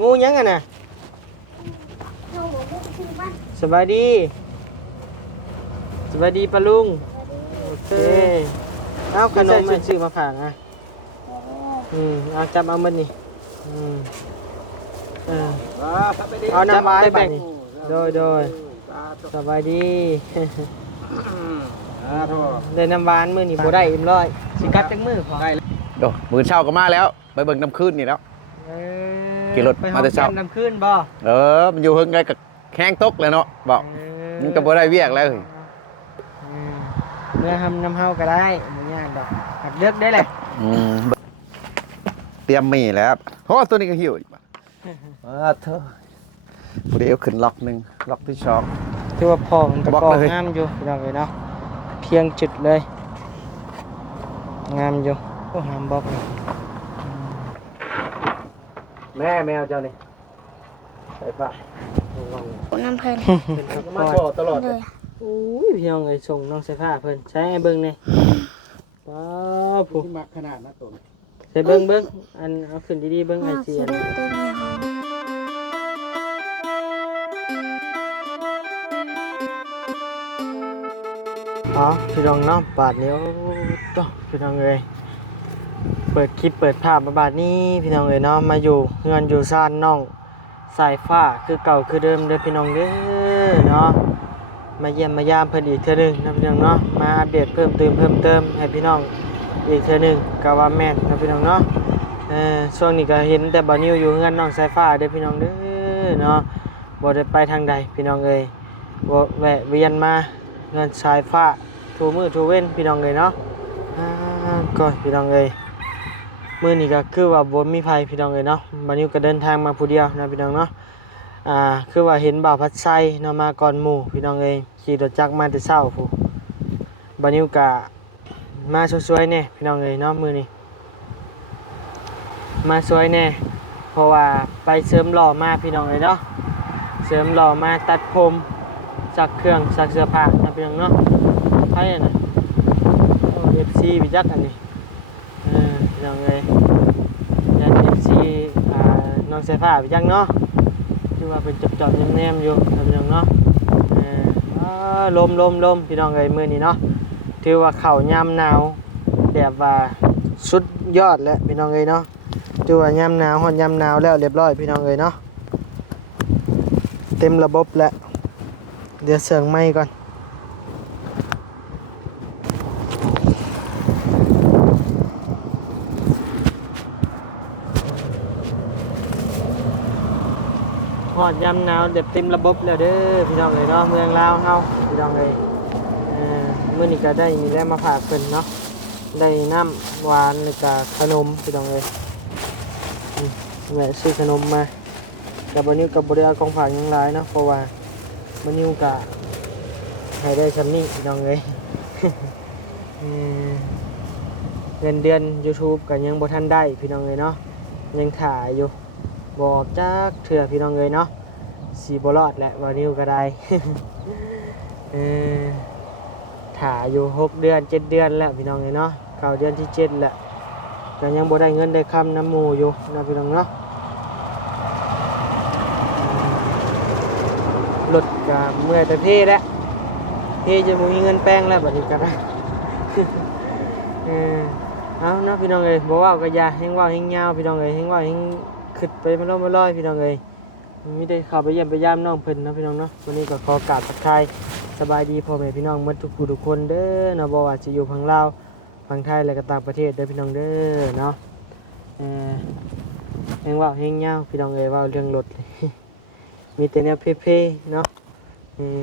งูยังไงน่ะสบายดีปะลุงโอเคเอาขนมมาซื้อมาฝากอ่ะเอาจับเอามันนี่เอาน้ำไม้ไปนี่โดยสบายดีได้น้ำหวานมื้อนี่บ่ได้อิ่มร้อยสิกัดจังมื้อพอโดมื้อเช้าก็มาแล้วไปเบิ่งน้ำคืนนี่แล้วขี่รถมาแต่เช้าน้ำคืนบ่มันอยู่เฮิงไงกับแข้งตกเลยเนาะบอกมันก็บ่ได้เวียกแล้วเมื่อทำน้ำเฮาก็ได้บ่ยากดอกหักเลือกได้เลยเตรียมมีแล้วเพราะว่าตัวนี้ก็หิวอีกเธอผู้เดียวขึ้นล็อกหนึ่งล็อกที่สองที่ว่าพอมันประกอบงามอยู่พี่น้องเลยเนาะเพียงจุดเลยงามอยู่โอ้งามบอกเลยแมวเจ้านี่ใส่ปะน้ำเพลินมาโชว์ตลอดเลยอุ้ยพี่น้องเลยส่งน้องใส่ผ้าเพิ่นใช้เบิ้งนี่ว้าวผู้มักขนาดนะตัวใส่เบิ้งอันเอาขึ้นดีๆเบิ้งไอเจียนอ๋อพี่น้องเนาะบาทนี้ต่อพี่น้องเลยเปิดคลิปเปิดภาพมาบาทนี้พี่น้องเลยเนาะมาอยู่เงินอยู่ซ่านน้องสายฟ้าคือเก่าคือเดิมเด้อพี่น้องเด้อเนาะมาเยี่ยมมายามเพิ่นอีกเทื่อนึงนะพี่น้องเนาะมาอัปเดตเพิ่มเติมให้พี่น้องอีกเทื่อนึงก็ว่าแม่นนะพี่น้องเนาะช่วงนี้ก็เห็นแต่บ่นิวอยู่เงินน้องสายฟ้าเด้อพี่น้องเด้อเนาะบ่ได้ไปทางใดพี่น้องเอ้ยบ่แวะเวียนมาเงินสายฟ้าทูมือทูเว้นพี่น้องเลยเนาะก็พี่น้องเลยมื้อนี้ก็คือว่าบ่มีไผพี่น้องเลยเนาะบัดนี้ก็เดินทางมาผู้เดียวนะพี่น้องเนาะคือว่าเห็นบ่าวพัดไส้เนาะมาก่อนหมู่พี่น้องเลยขี่รถจักรมาแต่เช้าผู้บัดนี้ก็มาสวยๆแน่พี่น้องเลยเนาะมื้อนี้มาสวยแน่เพราะว่าไปเสริมหล่อมาพี่น้องเลยเนาะเสริมหล่อมาตัดผมซักเครื่องซักเสื้อผ้านะพี่น้องเนาะไพ่น่ะFC พี่จักอันนี้พี่น้องเอ้ยยัน FC น้องเสื้อผ้าพี่จักเนาะคือว่าเป็นจอบๆแนมๆอยู่นะพี่น้องเนาะลมพี่น้องเอ้ยมื้อนี้เนาะถือว่าเข้ายามหนาวแบบว่าสุดยอดแล้วพี่น้องเอ้ยเนาะถือว่ายามหนาวฮอดยามหนาวแล้วเรียบร้อยพี่น้องเอ้ยเนาะเต็มระบบแล้วเดี๋ยวเสริงไม้ก่อนหอดยำหนาวเด็บเต็มระบบแล้วเด้อพี่น้องเลยเนาะเมืองลาวเฮาพี่น้องเลยมื้อนี้ก็ได้มีแล้วมาฝากเพิ่นเนาะได้น้ำหวานแล้วก็ขนมพี่น้องเลยแม่ซื้อขนมมากับมื้อนี้ก็บ่ได้เอาของฝากหยังหลายเนาะเพราะว่ามื้อนี้ก็ให้ได้ซำนี้พี่น้องเลยเงินเดือน YouTube ก็ยังบ่ทันได้พี่น้องเลยเนาะยังถ่ายอยู่บอกจักเถื่อพี่น้องเลยเนาะสีบรอดแหละวานิวก็ได้ ถ่ายอยู่6 เดือน 7 เดือนแล้วพี่น้องเลยเนาะเข้าเดือนที่7แล้วก็ยังบ่ได้เงินได้คำน้ำหมูอยู่นะพี่น้องเนาะรถก็เมื่อยแต่เพ่แล้วเพ่จะมีเงินแป้งแล้วบัดนี้ก็ได้ เอาเนาะพี่น้องเลยบอกว่าก็อย่าแห้งว่าแห้งยาวพี่น้องเลยแห้งว่าแห้งขึ้นไปมาลอยพี่น้องเลยไม่ได้เข้าไปเยี่ยมไปย่ามน้องเพิ่นนะพี่น้องเนาะวันนี้ก็ขอกราบทักทายสบายดีพ่อแม่พี่น้องหมดทุกผู้ทุกคนเด้อนะบ่ว่าจะอยู่ฝั่งลาวฝั่งไทยและก็ต่างประเทศเด้อพี่น้องเด้อเนาะแห้งว่าแห้งยาวพี่น้องเลยว่าเรื่องรถ มีแต่แนวเพ่ๆเนาะ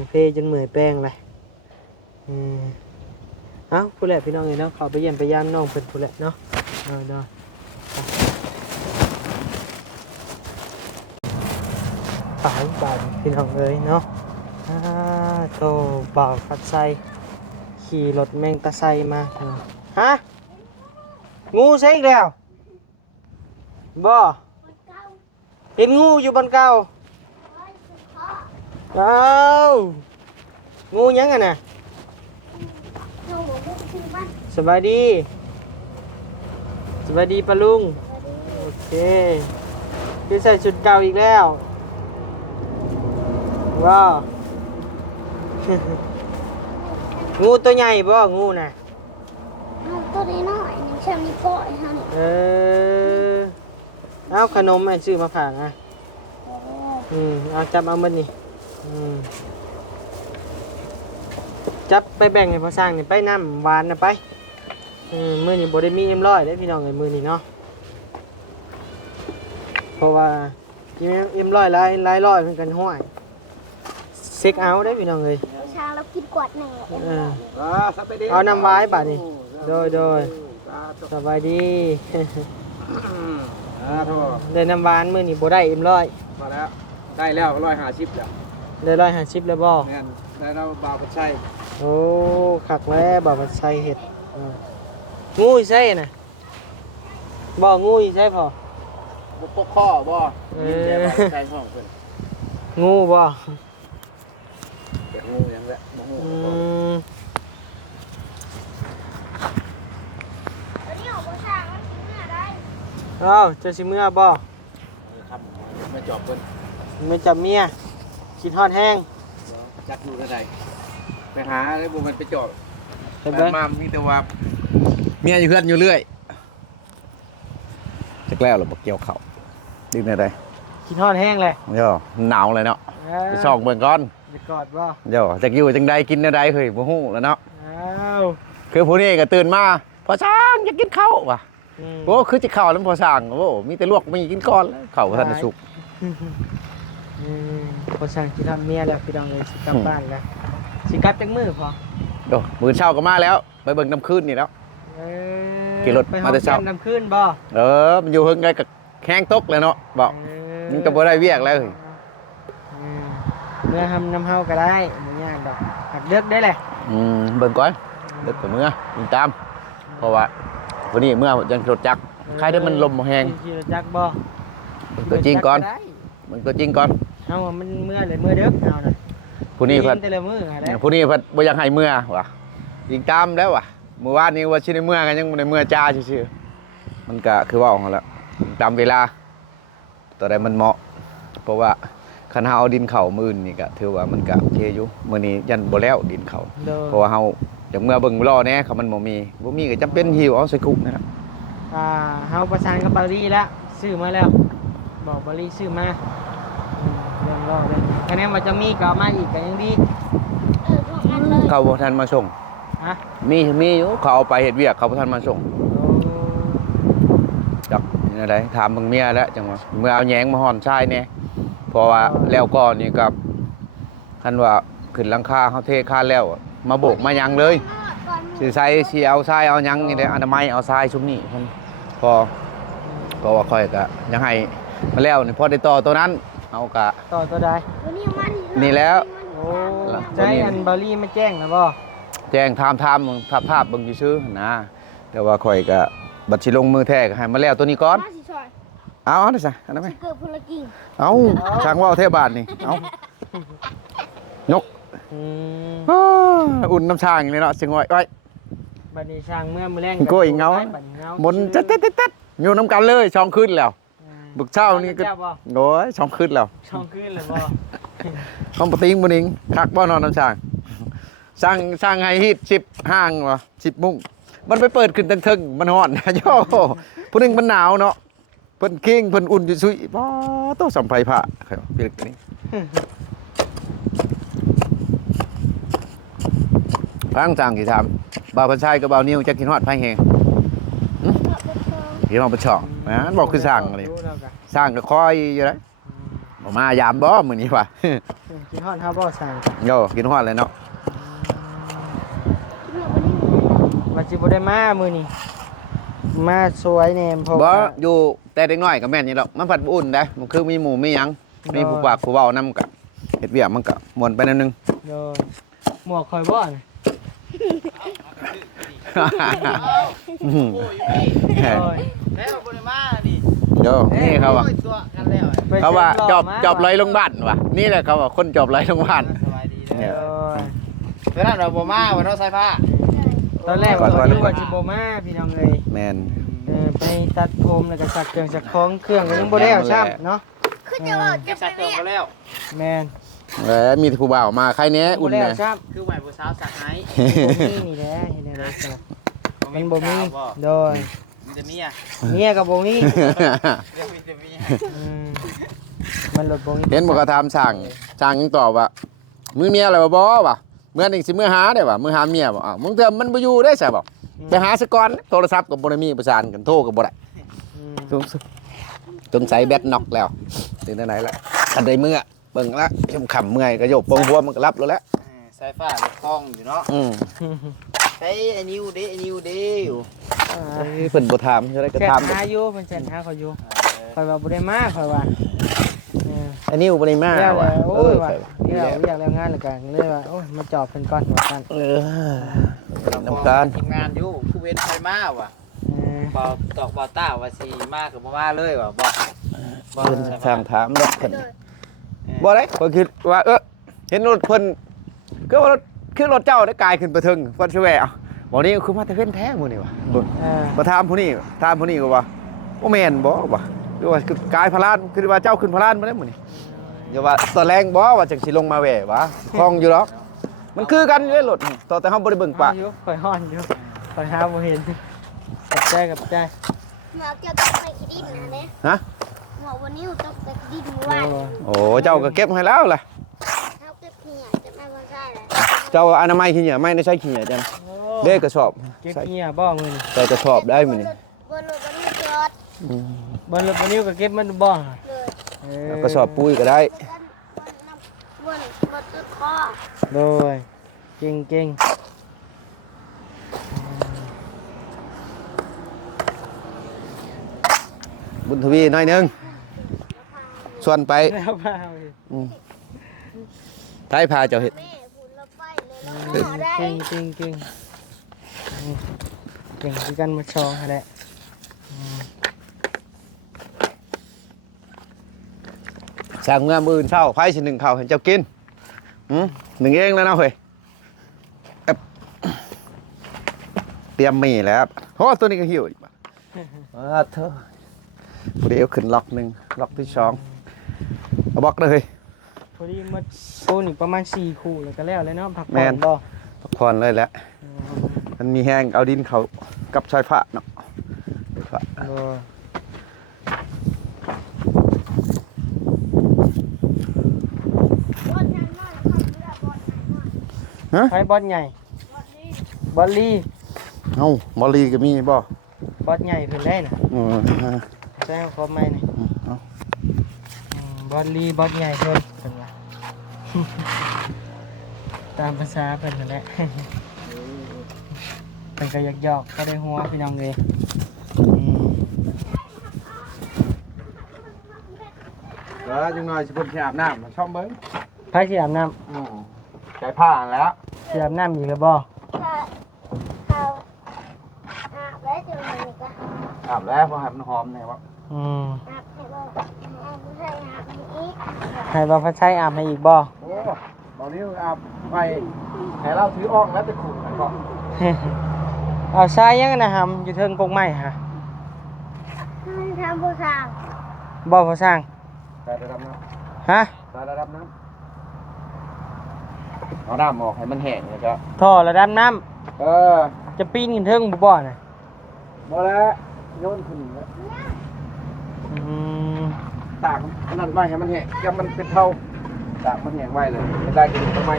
เพ่จนเหมื่อยแป้งเลยเอ้าผู้แหละพี่น้องเลยเนาะเข้าไปเยี่ยมไปย่ามน้องเพิ่นผู้แหละเนาะเนาะสายบาทพี่น้องเลยเนาะโตบ่าวพัดไซขี่รถแมงตะไซมาฮะงูใช่อีกแล้วบ่เห็นงูอยู่บนเก่างูยังไงน่ะสบายดีปะลุงโอเค คือใส่ชุดเก่าอีกแล้วว้าว งูตัวใหญ่บ่งูน่ะ เอาตัวนี้หน่อยนี่ฉันมีก้อยฮะนี่ เอาขนมไอ้ซื้อมาฝากอ่ะเอาจับเอามันนี่จับไปแบ่งให้พ่อสร้างนี่ไปน้ำหวานนะไปมื้อนี้บ่ได้มีM100ได้พี่น้องเอ้ยมื้อนี้เนาะเพราะว่ากินM100หลายร้อยเพิ่นกันห้วยเซ็กเอาได้พี่น้องเอ้ย ช้างเรากินกวาดแหน่ เอาน้ำไว้บาดนี้โดยสบายดี ได้น้ำหวานมื้อนี้บ่ได้M100 มาแล้วได้แล้ว150แล้ว ได้150แล้วบ่ แม่นได้เราบ่าวบ่ใช่ โอ้คักแล้วบ่ว่าใส่เห็ดงูอีใส่น่ะบ่งูอีใส่พอ บ่ปกข้อบ่แต่บ่าวบ่ใช่ห้องเพิ่น งูบ่ แต่งูยังแหละบ่ฮู้ ตัวนี้ของช้างมันกินเนื้อได้ เอ้าเจะสิเมื่อบ่ ครับมาจอบเพิ่น ไม่จับเมียคิดฮอดแห้ง จักอยู่ได้ไปหาแล้วบ่มันไปจอบ เห็น ไป ไหม มามีแต่ว่าเมียอยู่เฮือนอยู่เรื่อยจักแล้วเราบ่เกี่ยวข้าวดึงได้ คิดฮอดแห้งเลย ย่อหนาวเลยเนาะไปส่องเบิ่งก่อน จะกอดบ่ ย่อจักอยู่จังใดกินแนวใดเฮ้ยบ่ฮู้แล้วเนาะ อ้าว คือผู้นี้ก็ตื่นมาพอช้างอยากกินข้าวว่ะโอ้คือจะข้าวแล้วพอช้างโอ้มีแต่ลวกมีกินก่อนแล้วข้าวบ่ทันได้สุก คนสั่งคิดฮอดเมียแล้วพี่น้องเลยสิกลับบ้านแล้วสิกลับจังมื้อพอ โดมื้อเช้าก็มาแล้วไปเบิ่งน้ำคืนนี่แล้ว ขี่รถมาแต่เช้า ไปห้องแก้น้ำขึ้นบ่ มันอยู่เฮิงไงกับแข้งตกเลยเนาะบอกมันก็บ่ได้เวียกแล้วเฮ้ย เมื่อทำน้ำเฮาก็ได้บ่ยากดอกหักเลือกได้แหละ เบิ่งก่อนเด็กกับเมื่อยิงตามเพราะว่าวันนี้เมื่อยังรถจักรใครได้มันลมบ่แห้ง ขี่รถจักรบ่ เบิ่งตัวจริงก่อนเบิ่งตัวจริงก่อน เอาว่ามันเมื่อเลยเมื่อเด้อเอาน่ะ ผู้นี้เพิ่น แต่ละมื้อหาได้ ผู้นี้เพิ่นบ่อยากให้เมื่อว่ะยิงตามแล้วว่ะเมื่อวานนี้ว่าสิได้เมื่อกันยังบ่ได้เมื่อจ้าซื่อๆมันก็คือว่าของเขาแล้วยิงตามเวลาตัวใดมันเหมาะเพราะว่าคันเฮาเอาดินเข้ามื้อนี่ก็ถือว่ามันก็โอเคอยู่มื้อนี้ยันบ่แล้วดินเข้า โดย เพราะว่าเฮาอย่างเมื่อเบิ่งรอแน่เขามันบ่มีก็จำเป็นหิวเอาใส่คุกนะครับ เฮาประสานกับบารีแล้วซื้อมาแล้วบอกบารีซื้อมาเรื่องรอเลยคะแนนว่าจะมีก็เอามาอีกก็ยังดี ของมันเลย เขาบ่ทันมาส่ง ฮะ มีอยู่เขาเอาไปเฮ็ดเวียกเขาบ่ทันมาส่งจักนี่อะไรถามเบิ่งเมียแล้วจังว่าเมื่อเอาแหยงมาห่อนทรายแน่เพราะว่าแล้วก่อนนี่กับคันว่าขึ้นหลังคาเฮาเทคานแล้วมาโบกมาหยังเลยสิใส่สิเอาทรายเอาหยังนี่แหละอนามัยเอาทรายชุมนี้เพิ่นพอก็ว่าค่อยก็ยังให้มาแล้วนี่พอได้ต่อตัวนั้นเอากะ ต่อตัวใด ตัวนี้มัน นี่แล้ว โอ้ใจอันบารีมาแจ้งนะบ่ แจ้งทามภาพเบิ่งซื่อๆนะแต่ว่าข่อยก็บัดสิลงมือแท้ก็ให้มาแล้วตัวนี้ก่อน มาสิซอย เอาได้ซะอันนั้นไหม สิเกิดพลกิ่ง เอาช่างว่าวเทบาทนี่เอายก อืม อ้าอุ่นน้ำช่างนี่เนาะเสียงอ้อยอ้อย บัดนี้ช่างเมื่อมื้อแรง โก้อีกเงา บัดนี้เงา บนเต๊ดๆๆอยู่น้ำกันเลยช่องขึ้นแล้วบึกเช้านี่ก็ เจ้าบ่ โอ้ยช่องขึ้นแล้ว ช่องขึ้นเลยบ่ ต้องปะติงบ่นิงคักบ่นอนน้ำช่างช่างให้ฮีด10ห้างวะ10มุ่งมันไปเปิดขึ้นทึงๆมันฮ้อน โย่ผู้หนึงมันหนาวเนาะเพิ่นเก่งเพิ่นอุ่นอยู่ซุยบ่ต้องสัมไผผ้าครับพี่ลึกนี่ ฟังจังกี่ทำบ่าวพันชัยกับบ่าวนิวจะกินฮอดไผแฮงพี่น้องประชองนะบอกคือสร้างอะไร รู้แล้วกะ สร้างก็คอยอยู่แล้วบ่มายามบ่มื้อนี้ว่ะ กินฮอดเฮาบ่สั่ง โยกินฮอดเลยเนาะ ว่าสิบ่ได้มามื้อนี้มาสวยแน่เพราะ บ่ ว่า อยู่แต่เด็กน้อยก็แม่นนี่ดอกมันผัดบ่อุ่นได้มันคือมีหมูมีหยังมีผู้ปากผู้เว้านำกะเฮ็ดเวียกมันก็ม่วนไปนิดนึง โดยหมวกข่อยบ่น่ะ อื้อหือ โอ้ย แล้วบริมาดิ โยนี่เขาว่า ตัวกันแล้ว ไป เขาว่า เซ็น จอบ มา จอบร้อยโรงพยาบาลว่ะนี่แหละเขาว่าคนจอบร้อยโรงพยาบาล สบายดี เนี่ เลย โอ้ย เวลาเราบ่มาวันเราใส่ผ้า ตอนแรก ก่อน ว่า ก่อน คิดว่าสิบ่มาพี่น้องเอ้ย แม่น ไปตัดผมแล้วก็สักเครื่องสักของเครื่องก็ยังบ่ได้เอาช้ำเนาะ คือจะว่า เก็บสักเกี่ยวก็แล้ว แม่น มีผู้บ่าวมาใครเนี้ย บ่ อุ่น ได้ นะ เอาช้ำ คือใหม่ผู้สาวสักให้ บ่มีนี่แหละเห็นได้เลยจ้ะมันบ่มีโดย มันจะมีอ่ะ เมียก็บ่มี เดี๋ยวมีจะมี อืมมันลดบ่มี เห็นบอกกระทำสั่งยังตอบว่ามือเมียอะไรบ่วะเมื่อนี่สิมือหาได้ป่ะมือหาเมียบ่อ้าวมึงเถอะมันบ่อยู่ได้ใช่บ่ไปหาซะก่อนโทรศัพท์ก็บ่ได้มีประสานกันโทรก็บ่ได้ อืม จนใส่แบตน็อกแล้วถึงไหนแล้วอันใดมือเบิ่งละชมขำเมื่อยก็โยกปงหัวมันก็รับแล้วแหละ สายฟ้าลูกคล้องอยู่เนาะ ใช้ไอ้นิ้วเด้ไอ้นิ้วเด้อยู่ เพิ่นบ่ถามจะได้ก็ แค่ ถาม หาอยู่เพิ่นแชทหาเขาอยู่ข่อยว่าบ่ได้มาข่อยว่าเออ อันนี้บ่ได้มา แล้ว ว่ะ โอ้ เอย อ ว่า ดี แล้ว แล้ว อยากแล้วงานแล้วก็เลยว่าโอ้ยมาจอบเพิ่นก่อนว่าซั่น น้ำการ ทีมงานอยู่ผู้เว้นใครมาว่ะ เออ บ่ตอกบ่ต้าว่าสิมากับบ่มาเลยว่ะบ่ เพิ่นทางถามดอกเพิ่นบ่ได้ก็คิดว่าเห็นรถเพิ่นก็ว่ารถคือรถเจ้าได้กลายขึ้นไปถึงเพิ่นสิแหวะบ่นี่คือมาแต่เพิ่นแท้มื้อนี่ว่ะ เออ มาถามผู้นี้ก็ว่าบ่แม่นบ่ว่ะคือว่าคือกายพลานคือว่าเจ้าขึ้นพลานมาได้มื้อนี้อย่าว่าตอนแรงบ่ว่าจังสิลงมาแหวะวะคล่องอยู่หรอกมันคือกันอยู่ในรถนี่ต่อแต่เฮาบ่ได้เบิ่งปะ อยู่ข่อยฮ้อนอยู่ข่อยหาบ่เห็นกับใจกับใจ หมอเกี่ยวกับไปขี้ดินนะเนี่ย ฮะ หมอวันนี้ต้องไปขี้ดินว่า โอ้เจ้าก็เก็บให้แล้วล่ะ เขาเก็บขี้จะไม่ว่าใช่เลย เจ้าอนามัยขี้เหนียวไม่ได้ใช้ขี้เหนียวจังเด้กระสอบ เก็บ ใส่ เงียบ่มื้อนี้ ใส่กระสอบได้มื้อนี้ บนรถบนรถจอด บ่รถบ่นิ้วก็เก็บมันบ่ เลย เออก ระสอบปุ๋ยก็ได้ บนรถคอ โดยเก่ง บุญทวีหน่อยหนึงส่วนไป ๆแล้วพาไป ไทยพาเจ้าเฮ็ด แม่บุญเราไปเลยเราหอได้ เก่งเก่งคือกันมาชองหั่นแหละ สั่งเมื่อมื้ออื่นเช้าไผสิหนึ่งข้าวให้เจ้ากินหนึ่งเองแล้วนะเฮ้ยเอ๊ะเตรียมมีแล้วโอ้ตัวนี้ก็หิวอีกบ่เธอผู้เดียวขึ้นล็อกหนึงล็อกที่สองเอาบล็อกเลย พอดีมาคู่นี่ประมาณ4คู่แล้วก็แล้วเลยเนาะพัก แม่ ผ่อน น บ่ พักผ่อนเลยแหละมันมีแห้งเอาดินเขากับชายผ้าเนาะชายผ้า บนทางน้อยแล้วก็เรือบนทางน้อย ไผบอสใหญ่ บนนี้ บอลลี่ เอ้าบอลลีก็มีบ่ บอสใหญ่เพิ่นได้น่ะ อืม แจ้งเขาใหม่นี่ เอา บอลลี่บอสใหญ่เพิ่นเพิ่นว่า ตามภาษาเพิ่นนั่นแหละ เพิ่นก็หยอกๆก็ได้หัวพี่น้องเอ้ยอืม แล้วจังหน่อยสิเพิ่นสิอาบน้ำมาช่องเบิ่ง ไผสิอาบน้ำ ใช้ผ้าแล้ว สิอาบน้ำอีกแล้วบ่ ถ้าเขาแล้วจะมาอีกอ่ะ อาบแล้วเพราะให้มันหอมแน่วะ อืม อาบให้เราไม่ใช่อาบอีก ให้บ่พระชัยอาบให้อีกบ่ โอ้ตอนนี้อาบไปให้เราถืออ่องแล้วไปขุดมันก่อน เอาทรายยังนะหำอยู่เทิงกงไม้ฮะ ให้ทำผู้สาว บ่พอสร้าง ใส่ระดับน้ ฮะ ำใส่ระดับน้ำเอาน้ำออกให้มันแห้งแล้วก็ ท่อระดับน้ำ เออ จะปีนขึ้นเทิงบ่น่ะ บ่แล้วโยนขึ้นแล้ว อืม ตากอันนั้นไว้ให้มันแห้งยังมันเป็นเท่าตากมันแห้งไว้เลยไม่ได้กินทำไม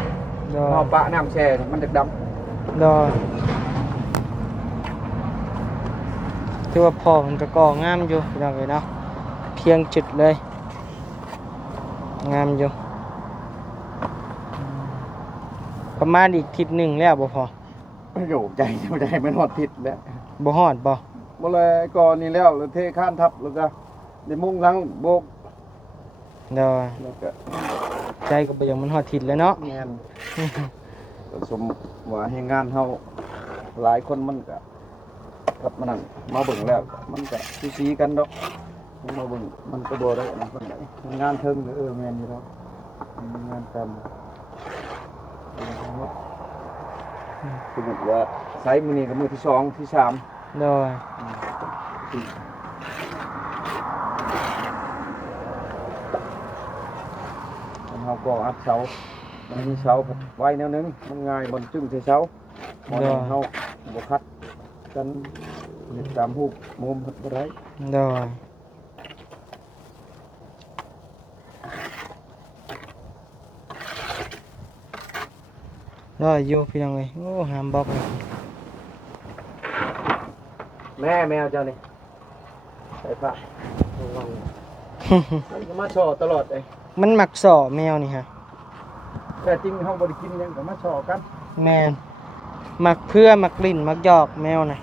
โด เอา ย ปะน้ำแช่มันจะด โดยถือว่าพ่อมันก็ก่องามอยู่พี่น้องเอ้ยเนาะเพียงจุดเลยงามอยู่ประมาณอีกทิศหนึ่งแล้วบ่พอ ำโยกใจมันหอดทิศแล้ว บ่ฮอดบ่ บ่เลยก่อนนี้แล้วแล้วเทข้านทับแล้วก็ได้มุ่งหลังโบก โดย แล้วก็ ใจก็บ่อยังมันฮอดทิศแล้วเนาะ แม่นก็สมว่าให้งานเฮาหลายคนมันก็กับมันนั่นมาเบิ่งแล้วมันก็ซีๆกันดอกมาเบิ่งมันก็บ่ได้นะมันได้งานเทิงแม่นอยู่แล้วงานกันสมมุติว่าใช้มื้อนี้ก็มื้อที่2ที่3 โดย ที่ เฮาก็อัดเสามันมีเสาไว้แนวนึงมันง่ายบนจึงใส่เสาบ่ได้เฮาบ่คัดกันเฮ็ดตามรูปมุมบ่ได้ โดยรออยู่พี่น้องเอ้ยโอ้หามบอกเลย แมวเจ้านี่ใส่ปะระวังมันก็มาชอตลอดเลย มันหมักสอแมวนี่ฮะ แต่จริงเฮาบ่ได้กินหยังก็มาชอกัน แมนหมักเพื่อหมักลิ่นหมักหยอกแมวน่ะ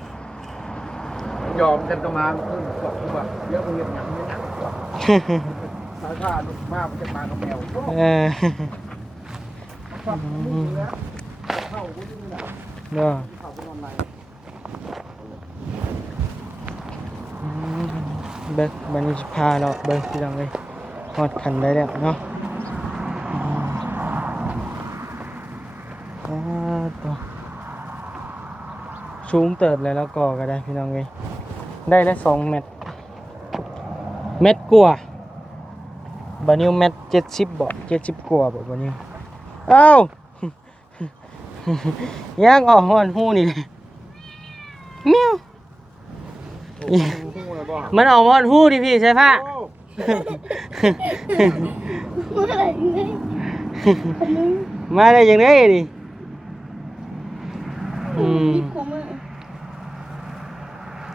ยอมกันก็มาก็คือว่าเดี๋ยวบ่เฮ็ดหยังนี่นะสายผ้าลูกมามันจะมากับแมวโอ้ เออ ฟังลูกแล้วเข้าบ่อยู่นี่น่ะ เด้อ เข้าไปนอนใน เบิกบัดนสิพาเราเบิกพี่น้องเอ้ยฮอดขันได้แล้วเนาะตัวสูงเติบเลยแล้วก่อก็ได้พี่น้องเอ้ยได้ละ2 เมตรเม็ดกว่าบานิวเม็ด70บ่70กว่าบ่บานิวเอ้า ย่างออกฮ้อนหู้นี่เลยแมว โอ้ฮู้แล้วบ่ มันออกฮ้อนหู้ดิพี่ใช่ปะ โอ้ เมื่อไหร่เนี่ย มาได้ยังไงดิผมอ่ะ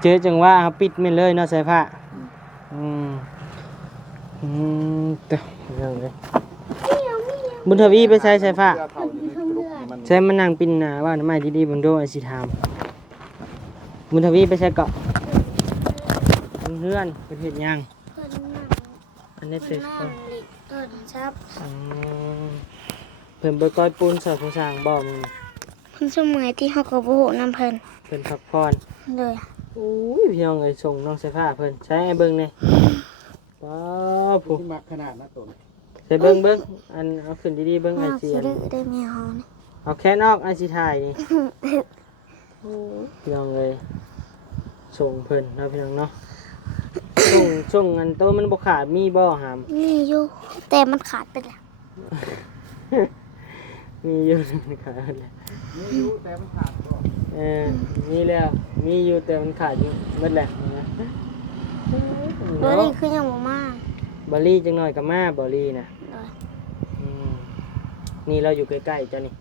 เจอจังว่าเขาปิดไม่เลยเนาะสายผ้าตัวเรื่องเลยบุญทวีไปใช้สายผ้า เสื้อเฒ่านี่กระดูกนี่มัน ใช้มันนั่งปินหนาว่าน้ำไม้ดีๆบุญโดไอสิทามบุญทวีไปใช้เกาะเพื่อนเป็นเหตุยัง เพิ่นนั่ง อันนี้ เพิ่ เป็น นนั่งหลีกต้นซับ เพิ่นเบิกก้อยปูนสอดผู้สร้างบ่อมึง เพิ่นสมัยที่เฮาก็บ่ฮู้นำเพิ่น เพิ่นพักผ่อน เลย โอ้ยพี่น้องเอ้ยส่งน้องสายผ้าเพิ่นใช้ไอ้เบิ่งนี่ป้าผู้ ที่มักขนาดนะตัวนี้ ใส่เบิ่งอันเอาขึ้นดีๆเบิ่งไอ เฮา เจี สิ ยน ดื้อได้แมวเฮานี่ เอาแค่นอกไอซีถ่ายนี่พี่น้องเอ้ยส่งเพิ่นเนาะพี่น้องเนาะส่งอันโตมันบ่ขาดมีบ่หาม มีอยู่แต่มันขาดไปแล้ว มีอยู่ขาดแล้ว มีอยู่แต่มันขาดบ่ มีแล้วมีอยู่แต่มันขาดอยู่หมดแล้วนะ บ่ได้คือยังบ่มา บอลลี่จังหน่อยกับมาบอลลี่นะ เลย นี่เราอยู่ใกล้ๆเจ้านี่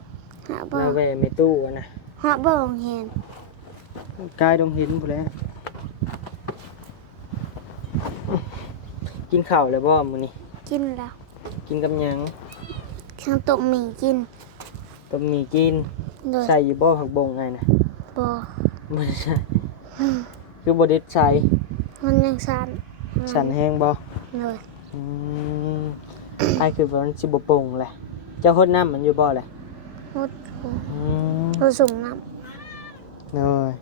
หาบ่ เราแวะไม่ตู้อะนะ หาบ่เห็น กายดงหินพู้นแหล้วกินข้าวแล้วบ่มื้อนี้ กินแล้ว กินกับหยัง ข้างต้มหมี่กิน ต้มหมี่กิน เลย ใส่อยู่บ่ผักบงไงนะ บ่ ไม่ใช่คือบ่เด็ดใส่ มันยังสั่น สันแห้งบ่ เลย ไอ้คือว่ามันสิบ่โป่งแหละเจ้าฮดน้ำมันอยู่บ่แหละ หดเราส่งน้ เอ้ย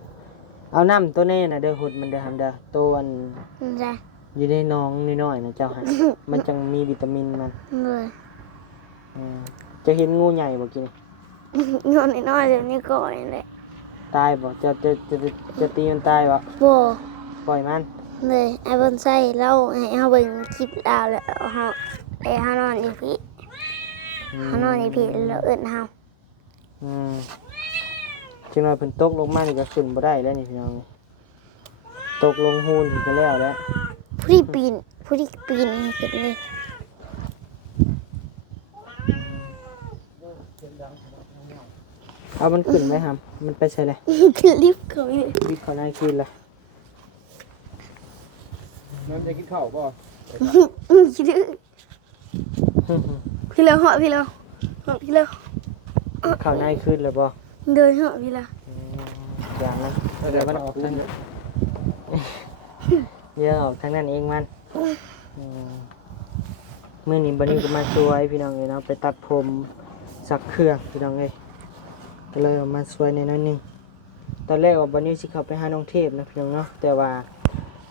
เอาน้ำตัวนี้น่ะเด้อฮดมันเด้อหำเด้อตัวอัน ำได้ อยู่ในหน้องน้อยๆนะเจ้าฮะ มันจังมีวิตามินมัน เลย จะเห็นงูใหญ่บ่กิน นอนน้อยๆเดี๋ยวนี้ก่อนนี่แหละ ตายบ่จะตีมันตายบ่ บ่ ปล่อยมัน เลยไอ้บนไส้เล่าให้เฮาเบิ่งคลิปดาวแล้วเฮาไอ้เฮานอนอยู่พี่เฮานอนอยู่พี่แล้วเอิ้นเฮา จังหน่อยเพิ่นตกลงมานี่ก็ขึ้นบ่ได้แล้วนี่พี่น้องตกลงหูนนี่ก็แล้วแล้ว ผู้ที่ปีนขึ้นเลย เอามันขึ้นไหมครับมันไปใช่เลย ขึ้นลิฟต์เขาอยู่ วิทย์เขาได้กินละ นั่นจะกินข้าวบ่ คิดดูพี่แล้วเหาะพี่แล้วพี่แล้ว เขาได้ขึ้นแล้วบ่ เดินเหาะพี่แล้ว อย่างนั้นเดี๋ยวมันออกทางนั้นเดี๋ยวออกทางนั้นเองมันมื้อนี้บัดนี้ก็มาช่วยพี่น้องเอ้ยเนาะไปตัดผมสักเครื่องพี่น้องเอ้ยก็เลยเอามาช่วยในน้อยหนึงตอนแรกว่าบัดนี้สิเข้าไปหาน้องเทพนะพี่น้องเนาะแต่ว่า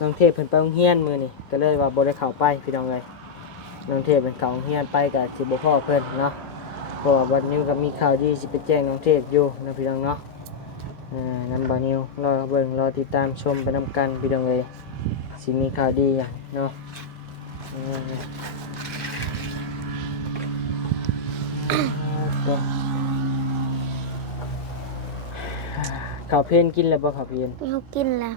น้องเทพเพิ่นไปโรงเรียนมื้อนี้ก็เลยว่าบ่ได้เข้าไปพี่น้องเอ้ยน้องเทพเพิ่นเข้าโรงเรียนไปก็สิบ่พอเพิ่นเนาะเพราะว่าบัดนี้ก็มีข่าวดีสิไปแจ้งน้องเทพอยู่นะพี่น้องเนาะนำบานิวรอเบิ่งรอติดตามชมไปนำกันพี่น้องเอ้ยสิมีข่าวดีอ่ะเนาะ ข้าวเพลนกินแล้วบ่ข้าวเพลน ไม่เขากินแล้ว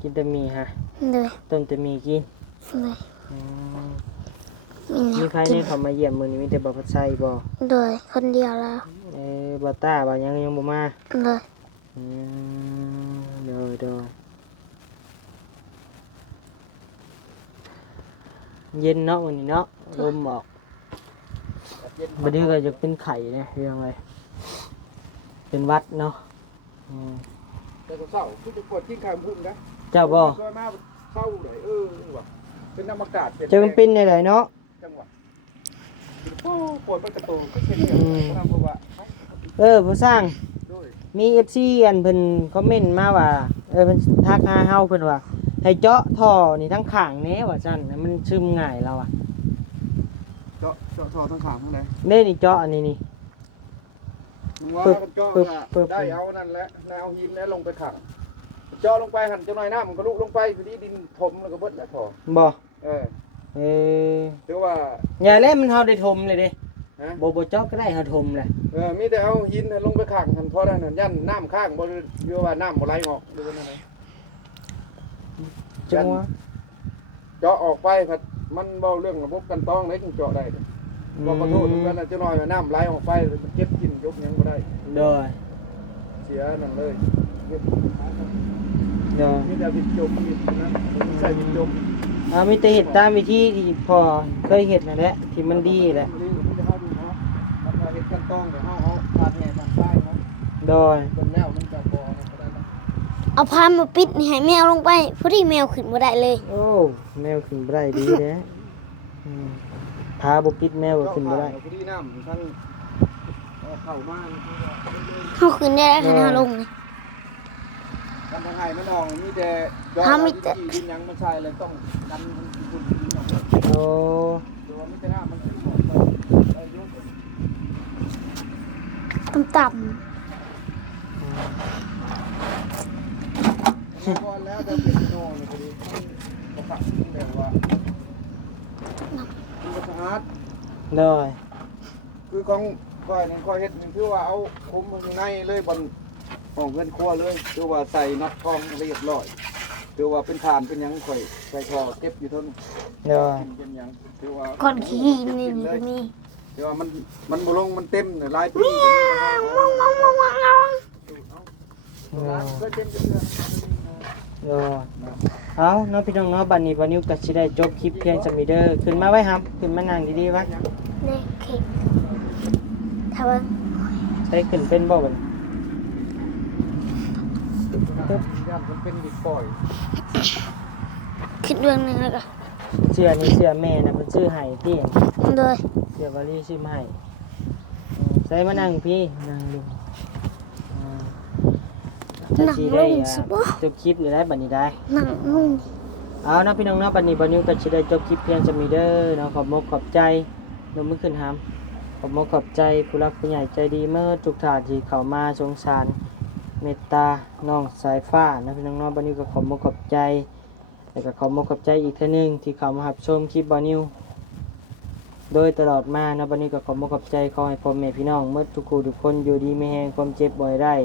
กินแต่หมีฮะ เลย ต้มแต่หมีกิน เลย อืม มี มี แนว ใคร กิ เนี่ น ยเขามาเยี่ยมมื้อนี้มีแต่บ่พัดไส้บ่ เลยคนเดียวแล้ว บ่ต้าบ่ยังบ่มา เลย อืมเด้อเย็นเนาะมื้อนี้เนาะลมออกบัดนี้ก็จะเป็นไข่เนี่ยเรื่องอะไรเป็นหวัดเนาะอืม แต่เศร้าคือจะปวดที่ข้างพุ่นนะ เจ้าบ่ ก็มาเศร้าเลยว่ะเป็นน้ำอากาศ เจะเป็นได้ไดเนาะ จังหวะปวดมันกระโตก็เช่นกันเพราะว่า ผู้สร้าง ด้วย มี FC อันเพิ่นคอมเมนต์มาว่าเพิ่นทักหาเฮาเพิ่นว่าให้เจาะท่อนี่ทั้งข้างแหน่ว่าซั่นให้มันซึมง่ายแล้วอ่ะ เจาะทั้งขางทั้งไหน เด้นี่เจาะอันนี้นี่ มึงว่ากันเจาะได้เอานั่นแหละเอาหินแล้วลงไปขังเจาะลงไปหันจะหน่อยน้ำมันก็ลุกลงไปพอดีดินถมแล้วก็เบิดแล้วพอ บ่ เออ เออ ถือว่า อย่าเล่นมันเฮาได้ทมเลยเด้ ฮะ บ่เจาะก็ได้เฮาทมแหละ มีแต่เอาหินลงไปขังหันพอได้หันยันน้ำข้างบ่เรียกว่าน้ำบ่ไหลออกหรือว่านั่นไง จังหวะ เจาะออกไปผัดมันเบาเรื่องระบบกันต้องเลยจึงเจาะได้บอกขอโทษทุกท่านจะน้อยน้ำไหลออกไปเก็บกินยกยังบ่ได้ เด้อ เสียนั่นเลยเก็บ เด้อ มีแต่บิดจมบิดนะใส่บิดจม มีแต่เฮ็ดตามวิธีที่พอเคยเฮ็ดนั่นแหละที่มันดีแหละ นี่มันจะเข้าดูเนาะมันมาเห็ดกันต้องแต่เอาทานแห่ทานใต้เนาะ เด้อ เป็นแนวมันจะพอนะก็ได้นะ เอาพานมาปิดนี่ให้แมวลงไปพอดีแมวขึ้นมาได้เลย โอ้แมวขึ้นบ่ได้ดีแท้พาบ่ปิดแมวก็ขึ้นบ่ได้ พอดีน้ำทั้งเข้ามา เขาขึ้นได้แล้วขนาดลงนี่ กันทางไห้มันออกมีแต่ยอดดินยังมันใช่เลยต้องกันมันคุณ โอ้ ตัวมิตรหน้ามันขึ้นหมดไปยุ่ง ต่ำ ก่อนแล้วจะเป็นโน่เลยพอดีก็ฝักแบบว่ามันสะอาด เด้อ คือของก้อยนั่นก้อยเฮ็ดนี่คือว่าเอาคุมข้างในเลยบนของเงินครัวเลยคือว่าใส่น็อตทองเรียบร้อยคือว่าเป็นฐานเป็นหยังข่อยใส่ท่อเก็บอยู่ทั้ง เด้อ เป็นหยังคือว่า ๆก้อนขี้นี่มันก็มี คือว่ามันบ่ลงมันเต็มหลายปี ก็เต็มจะเดือน เด้อเอาเนาะพี่น้องเนาะบัดนี้บ่นิวก็สิได้จบคลิปเพียงซะมีเด้อขึ้นมาไว้ครับขึ้นมานั่งดีๆไว้ นี่เค้กถ้าว่า ใช้ขึ้นเป็นบ่บัดนี้ ย่านมันเป็นดิบปล่อย ขึ้นเรื่องหนึงแล้วก็ เสื้อนี่เสื้อแม่น่ะเพิ่นซื้อให้พี่ เลย เสื้อบาลีซื้อมาให้ใส่มานั่งพี่นั่งดูจะ หนัง สิ ล ได้ งสิบ่ จบคลิปนี่ได้บัดนี้ได้ หนังลง เอาเนาะพี่น้องเนาะบัดนี้บ่นิวก็สิได้จบคลิปเพียงซะมีเด้อเนาะขอบมกขอบใจนมมือขึ้นหามขอบมกขอบใจผู้รักผู้ใหญ่ใจดีเมื่อทุกท่านที่เข้ามาสงสารเมตตาน้องสายฟ้านะพี่น้องเนาะบัดนี้ก็ขอบมกขอบใจแล้วก็ขอบมกขอบใจอีกเทื่อนึงที่เข้ามารับชมคลิปบ่นิวโดยตลอดมานะบัดนี้ก็ขอบมกขอบใจขอให้พ่อแม่พี่น้องเมื่อทุกคู่ทุกคนอยู่ดีไม่แห้งความเจ็บบ่ให้ได้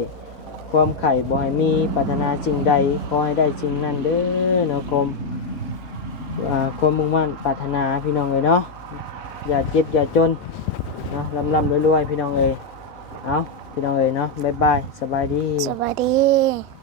ความไข่บ่ให้มีปรารถนาสิ่งใดขอให้ได้สิ่งนั้นเด้อเนาะกรมความมุ่งมั่นปรารถนาพี่น้องเลยเนาะอย่าเจ็บอย่าจนเนาะร่ำรวยๆพี่น้องเอ้ยเอาพี่น้องเอ้ยเนาะบ๊ายบายสบายดี สวัสดี